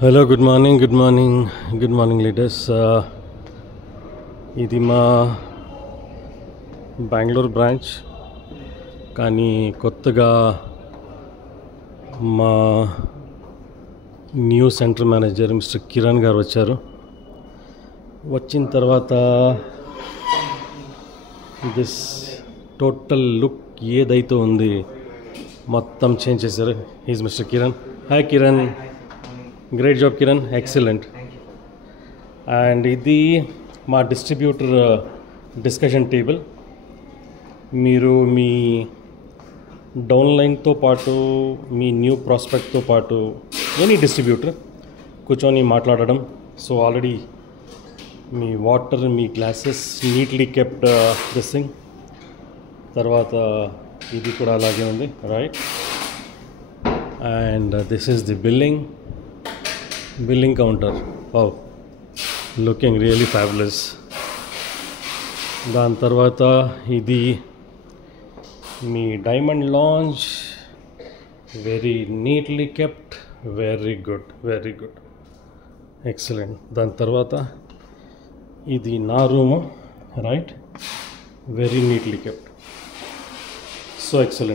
Hello good morning leaders. ఇది మా Bengaluru branch, కానీ కొత్తగా మా new centre manager mister Kiran గారు వచ్చారు. వచ్చిన తర్వాత దిస్ టోటల్ లుక్ ఏదైతే ఉంది మొత్తం చేంజ్ చేశారు. He's mister Kiran. Hi Kiran. Great job Kiran, excellent. And ఇది మా డిస్ట్రిబ్యూటర్ డిస్కషన్ టేబుల్. మీరు మీ డౌన్లైన్తో పాటు మీ న్యూ ప్రాస్పెక్ట్తో పాటు ఎనీ డిస్ట్రిబ్యూటర్ కూర్చొని మాట్లాడడం. సో ఆల్రెడీ మీ వాటర్, మీ glasses neatly kept this thing. తర్వాత ఇది కూడా అలాగే ఉంది, right. And this is the billing counter. Wow, looking really fabulous. దాని తర్వాత ఇది మీ diamond lounge, very neatly kept, very good, excellent. దాని తర్వాత ఇది నా room, right, very neatly kept, so excellent.